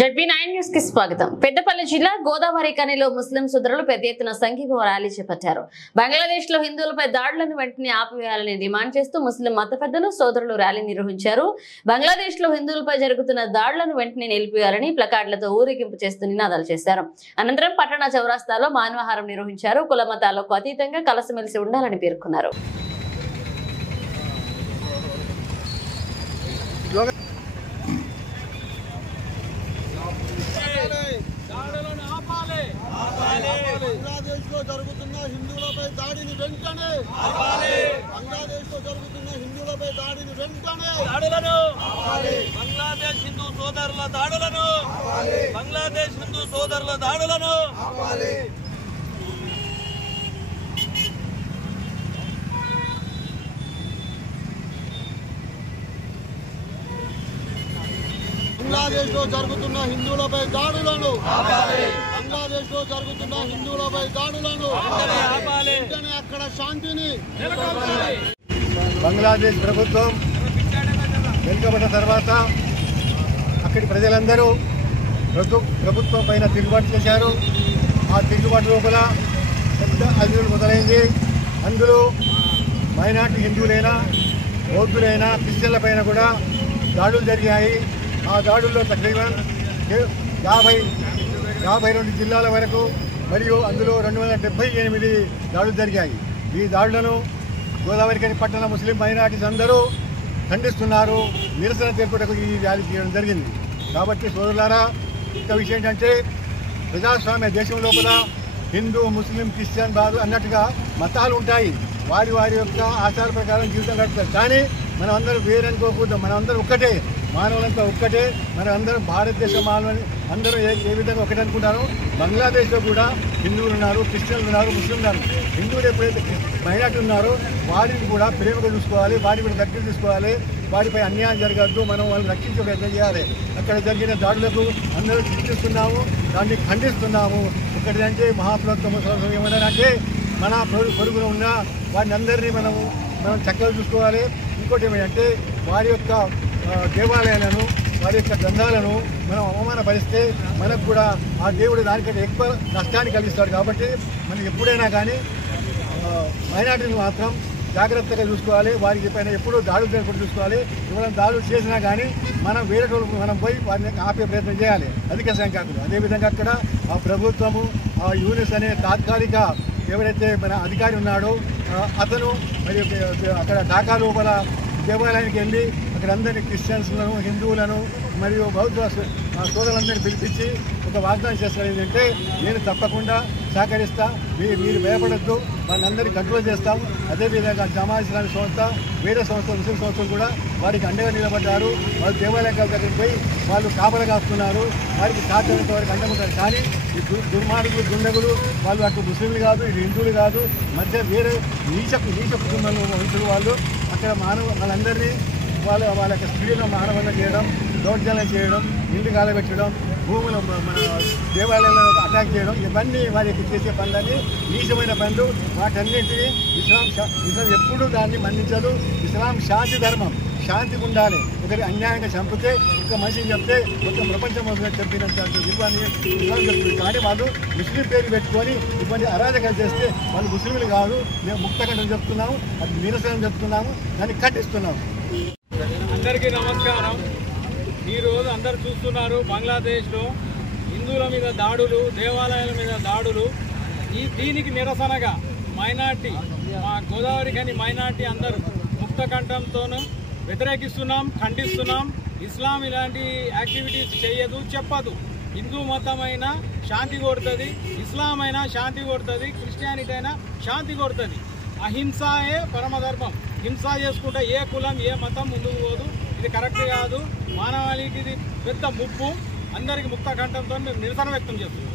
జడ్బీ9 news కి స్వాగతం. పెద్దపల్లి జిల్లా గోదావరి కనిలో ముస్లిం సోదరులు పెద్ద ఎత్తున సంఘీభావ ర్యాలీ చేపట్టారు. బంగ్లాదేశ్ లో హిందువులపై దాడులను వెంటనే ఆపివేయాలని డిమాండ్ చేస్తూ ముస్లిం మత పెద్దలు సోదరులు ర్యాలీ నిర్వహించారు. బంగ్లాదేశ్ లో హిందువులపై జరుగుతున్న దాడులను వెంటనే నిలిపివేయాలని ప్లకార్డులతో ఊరేగింపు చేస్తూ నినాదాలు చేశారు. అనంతరం పట్టణ చౌరాస్తాలో మానవహారం నిర్వహించారు. కుల మతాలకు అతీతంగా కలిసిమెలిసి ఉండాలని పేర్కొన్నారు. బంగ్లాదేశ్ లో జరుగుతున్న హిందువులపై దాడిని వెంటనే బంగ్లాదేశ్ లో జరుగుతున్న హిందువులపై దాడిని వెంటనే బంగ్లాదేశ్ హిందూ సోదరుల దాడులను బంగ్లాదేశ్ హిందూ సోదరుల దాడులను బంగ్లాదేశ్ లో జరుగుతున్న హిందువులపై దాడులను బంగ్లాదేశ్ లో జరుగుతున్న హిందువులపై దాడులను వెంటనే అక్కడ శాంతిని బంగ్లాదేశ్ ప్రభుత్వం వెనుకబడ్డ తర్వాత అక్కడి ప్రజలందరూ ప్రభుత్వం పైన తిరుగుబాటు చేశారు. ఆ తిరుగుబాటు లోపల పెద్ద అల్లుడు మొదలైంది. అందులో మైనార్టీ హిందువులైనా బౌద్ధులైనా క్రిస్టియన్ల పైన కూడా దాడులు జరిగాయి. ఆ దాడుల్లో తక్రీబన్ 52 జిల్లాల వరకు మరియు అందులో 278 దాడులు జరిగాయి. ఈ దాడులను గోదావరికని పట్టణ ముస్లిం మైనారిటీస్ అందరూ ఖండిస్తున్నారు. నిరసన తెలుపుటకు ఈ ర్యాలీ చేయడం జరిగింది. కాబట్టి సోదరులారా, ఇంత విషయం ఏంటంటే ప్రజాస్వామ్య దేశం లోపల హిందూ ముస్లిం క్రిస్టియన్ బాధ అన్నట్టుగా మతాలు ఉంటాయి. వారి యొక్క ఆచార ప్రకారం జీవితం గడుపుతారు. కానీ మనం అందరం వేరనుకోకూడదు. మనం అందరం ఒక్కటే, మానవులంతా ఒక్కటే. మనం అందరం భారతదేశం మానవులని అందరూ ఏ విధంగా ఒకటే అనుకుంటారో బంగ్లాదేశ్లో కూడా హిందువులు ఉన్నారు, క్రిస్టియన్లు ఉన్నారు, ముస్లింలు ఉన్నారు. హిందువులు ఎప్పుడైతే మైనార్టీ ఉన్నారో వారిని కూడా ప్రేమగా చూసుకోవాలి, వారిని కూడా దగ్గర తీసుకోవాలి. వారిపై అన్యాయం జరగద్దు, మనం వాళ్ళని రక్షించే ప్రయత్నం చేయాలి. అక్కడ జరిగిన దాడులకు అందరూ శిక్షిస్తున్నాము, దాన్ని ఖండిస్తున్నాము. ఒకటిదంటే మహాప్రభుత్వం ఏమన్నారంటే మన పొరుగున ఉన్న వారిని అందరినీ మనం చక్కగా చూసుకోవాలి. ఇంకోటి ఏమంటే వారి యొక్క దేవాలయాలను, వారి యొక్క గ్రంథాలను మనం అవమానపరిస్తే మనకు కూడా ఆ దేవుడు దానికంటే ఎక్కువ నష్టాన్ని కలిగిస్తాడు. కాబట్టి మనం ఎప్పుడైనా కానీ మైనార్టీని మాత్రం జాగ్రత్తగా చూసుకోవాలి. వారికి పైన ఎప్పుడూ దాడులు జరగకుండా చూసుకోవాలి. ఎవరైనా దాడులు చేసినా కానీ మనం వేరే మనం పోయి వారిని ఆపే ప్రయత్నం చేయాలి, అధిక సంఖ్యాకులు. అదేవిధంగా అక్కడ ఆ ప్రభుత్వము ఆ యూనిస్ అనే తాత్కాలిక ఎవరైతే మన అధికారి ఉన్నాడో అతను మరి అక్కడ ఢాకా లోపల దేవాలయానికి వెళ్ళి అక్కడ అందరినీ క్రిస్టియన్స్లను, హిందువులను మరియు బౌద్ధ సోదరులందరినీ పిలిపించి ఒక వాగ్దానం చేస్తారు. ఏంటంటే నేను తప్పకుండా సహకరిస్తా, మీరు భయపడద్దు, వాళ్ళందరినీ కంట్రోల్ చేస్తాం. అదేవిధంగా జమాత్ ఇస్లామీ సంస్థ, వేరే సంస్థలు, ముస్లిం సంస్థలు కూడా వారికి అండగా నిలబడ్డారు. వాళ్ళు దేవాలయాల దగ్గరికి పోయి వాళ్ళు కాపలా కాస్తున్నారు. వారికి సాధ్యమైనంత వారికి అండగుంటారు. కానీ ఈ దుర్మార్గులు, దుండగులు వాళ్ళు అటు ముస్లింలు కాదు, ఇటు హిందువులు కాదు, మధ్య వేరే నీచ కుటుంబంలో మనుషులు వాళ్ళు అక్కడ వాళ్ళందరినీ వాళ్ళ యొక్క స్త్రీలను మానవంగా చేయడం, దౌర్జన్యం చేయడం, ఇల్లు కాలబెట్టడం, భూములు మన దేవాలయాలను అటాక్ చేయడం, ఇవన్నీ వారికి చేసే పనులన్నీ నీచమైన పనులు. వాటన్నింటినీ ఇస్లాం ఎప్పుడూ దాన్ని మన్నించదు. ఇస్లాం శాంతి ధర్మం, శాంతిగా ఉండాలి. ఒకరి అన్యాయంగా చంపితే ఒక మనిషిని చెప్తే మొత్తం ప్రపంచం చెప్పినంత విలువని ఇస్లాం చెప్తుంది. కానీ వాళ్ళు ముస్లిం పేరు పెట్టుకొని ఇవన్నీ అరాజకాలు చేస్తే వాళ్ళు ముస్లింలు కాదు. మేము ముక్తకంఠం చెప్తున్నాము, అది నిరసన చెప్తున్నాము, దాన్ని ఖండిస్తున్నాము. అందరికీ నమస్కారం. ఈరోజు అందరు చూస్తున్నారు బంగ్లాదేశ్లో హిందువుల మీద దాడులు, దేవాలయాల మీద దాడులు. దీనికి నిరసనగా మైనార్టీ, మా గోదావరి కానీ మైనార్టీ అందరూ ముక్త కంఠంతోనూ వ్యతిరేకిస్తున్నాం, ఖండిస్తున్నాం. ఇస్లాం ఇలాంటి యాక్టివిటీస్ చేయదు, చెప్పదు. హిందూ మతమైనా శాంతి కోరుతుంది, ఇస్లాం అయినా శాంతి కోరుతుంది, క్రిస్టియానిటీ అయినా శాంతి కోరుతుంది. అహింసయే పరమధర్మం. హింస చేసుకుంటే ఏ కులం, ఏ మతం ముందుకు పోదు. ఇది కరెక్ట్ కాదు. మానవాళికి ఇది పెద్ద ముప్పు. అందరికీ ముక్త కంఠంతో మేము నిరసన వ్యక్తం చేస్తున్నాం.